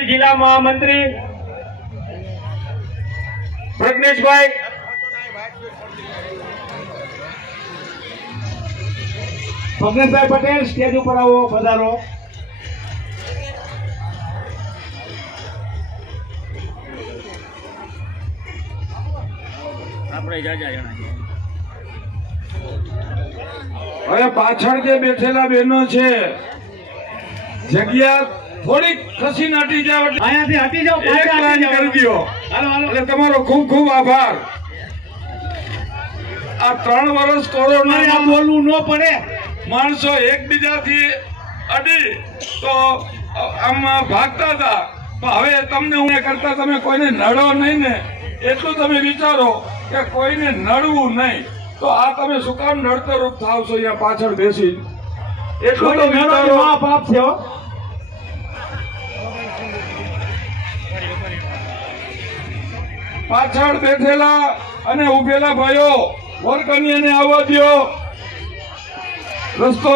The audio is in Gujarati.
અમરેલી જિલ્લા મહામંત્રી પ્રજ્ઞેશભાઈ. પ્રજ્ઞેશભાઈ પટેલ સ્ટેજ ઉપર આવો પધારો હવે પાછળ જે બેઠેલા બહેનો છે જગ્યા થોડીક ખસી નાટી જાવ એટલે અહીંયાથી હટી એક લાઈન કરી તમારો ખૂબ ખૂબ આભાર. આ ત્રણ વર્ષ કોરોના બોલવું ન પડે. માણસો એકબીજાથી અડી તો આમ ભાગતા હતા. પણ હવે તમને હું કરતા તમે કોઈને નડો નહીં ને એટલું તમે વિચારો કે કોઈને નડવું નહીં. તો આ તમે શું કામ નડતરૂપ થાવ છો અહીંયા પાછળ બેસી એટલું તો વિચારો. પાપ છે પાછળ બેઠેલા અને ઉભેલા ભાઈઓ વરકન્યાને આવવા દ્યો. રસ્તો